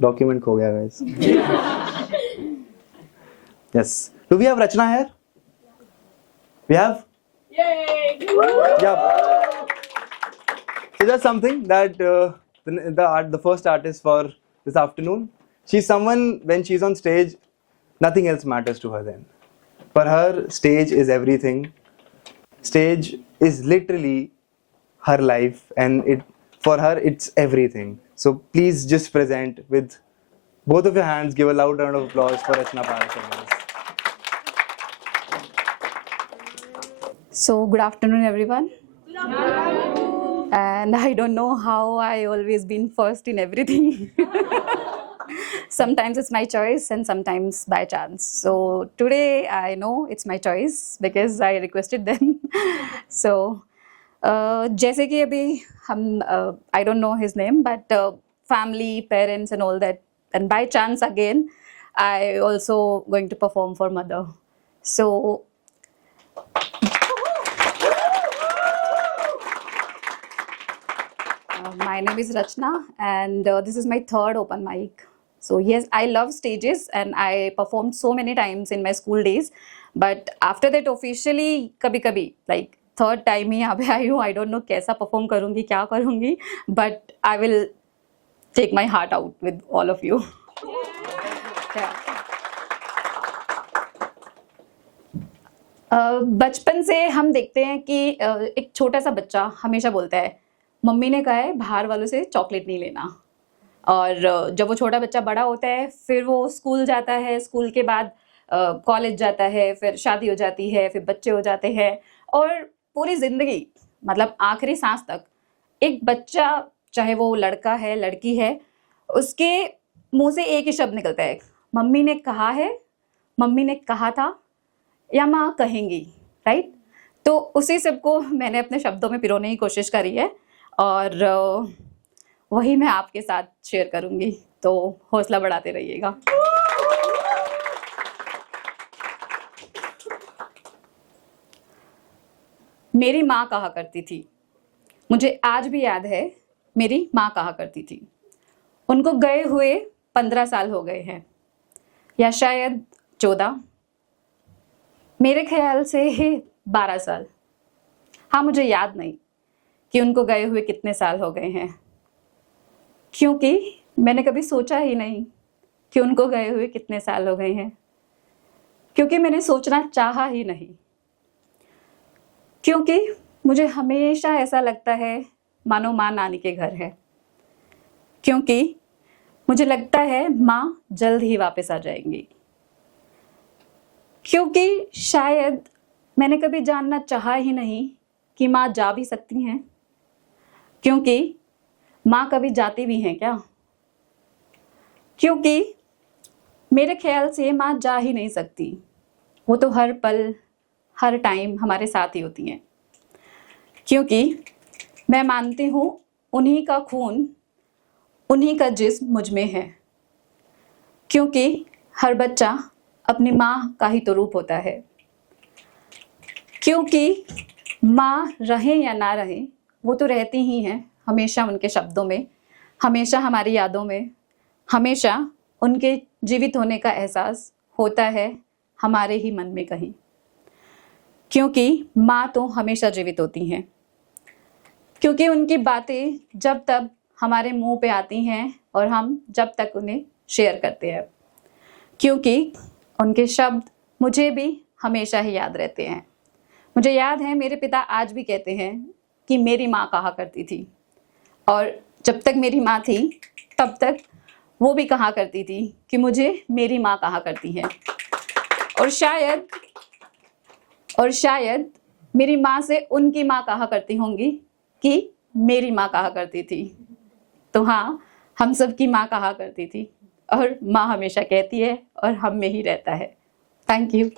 Document खो गया guys. Yes. Do we have Rachna here? We have? Yay! Yeah. So that's something that the first artist for this afternoon. She's someone, when she's on stage, nothing else matters to her then. For her, stage is everything. Stage is literally her life, and for her it's everything. So please just present with both of your hands. Give a loud round of applause for Rachna Parasharma. So good afternoon everyone. And I don't know how I always been first in everything. Sometimes it's my choice and sometimes by chance. So today I know it's my choice because I requested them. So जैसे कि अभी हम I don't know his name, but family, parents and all that, and by chance again I also going to perform for mother. So my name is Rachna and this is my third open mic. So yes, I love stages and I performed so many times in my school days, but after that officially कभी-कभी like third time ही यहाँ पे आई हूँ. I don't know कैसा perform करूँगी, क्या करूँगी, but I will take my heart out with all of you. Yeah. बचपन से हम देखते हैं कि एक छोटा सा बच्चा हमेशा बोलता है मम्मी ने कहा है बाहर वालों से चॉकलेट नहीं लेना. और जब वो छोटा बच्चा बड़ा होता है फिर वो स्कूल जाता है, स्कूल के बाद कॉलेज जाता है, फिर शादी हो जाती है, फिर बच्चे हो जाते हैं और पूरी ज़िंदगी मतलब आखिरी सांस तक एक बच्चा, चाहे वो लड़का है लड़की है, उसके मुंह से एक ही शब्द निकलता है, मम्मी ने कहा है, मम्मी ने कहा था या माँ कहेंगी, राइट. तो उसी सबको मैंने अपने शब्दों में पिरोने की कोशिश करी है और वही मैं आपके साथ शेयर करूंगी. तो हौसला बढ़ाते रहिएगा. मेरी माँ कहा करती थी, मुझे आज भी याद है मेरी माँ कहा करती थी. उनको गए हुए 15 साल हो गए हैं या शायद 14, मेरे ख्याल से 12 साल. हाँ, मुझे याद नहीं कि उनको गए हुए कितने साल हो गए हैं, क्योंकि मैंने कभी सोचा ही नहीं कि उनको गए हुए कितने साल हो गए हैं, क्योंकि मैंने सोचना चाहा ही नहीं, क्योंकि मुझे हमेशा ऐसा लगता है मानो माँ नानी के घर है, क्योंकि मुझे लगता है माँ जल्द ही वापस आ जाएंगी, क्योंकि शायद मैंने कभी जानना चाहा ही नहीं कि माँ जा भी सकती हैं, क्योंकि माँ कभी जाती भी हैं क्या, क्योंकि मेरे ख्याल से माँ जा ही नहीं सकती, वो तो हर पल हर टाइम हमारे साथ ही होती हैं, क्योंकि मैं मानती हूँ उन्हीं का खून उन्हीं का जिस्म मुझ में है, क्योंकि हर बच्चा अपनी माँ का ही तो रूप होता है, क्योंकि माँ रहें या ना रहें वो तो रहती ही हैं हमेशा उनके शब्दों में, हमेशा हमारी यादों में, हमेशा उनके जीवित होने का एहसास होता है हमारे ही मन में कहीं, क्योंकि माँ तो हमेशा जीवित होती हैं, क्योंकि उनकी बातें जब तब हमारे मुंह पे आती हैं और हम जब तक उन्हें शेयर करते हैं, क्योंकि उनके शब्द मुझे भी हमेशा ही याद रहते हैं. मुझे याद है मेरे पिता आज भी कहते हैं कि मेरी माँ कहा करती थी, और जब तक मेरी माँ थी तब तक वो भी कहा करती थी कि मुझे मेरी माँ कहा करती है, और शायद मेरी माँ से उनकी माँ कहा करती होंगी कि मेरी माँ कहा करती थी. तो हाँ, हम सब की माँ कहा करती थी और माँ हमेशा कहती है और हम में ही रहता है. Thank you.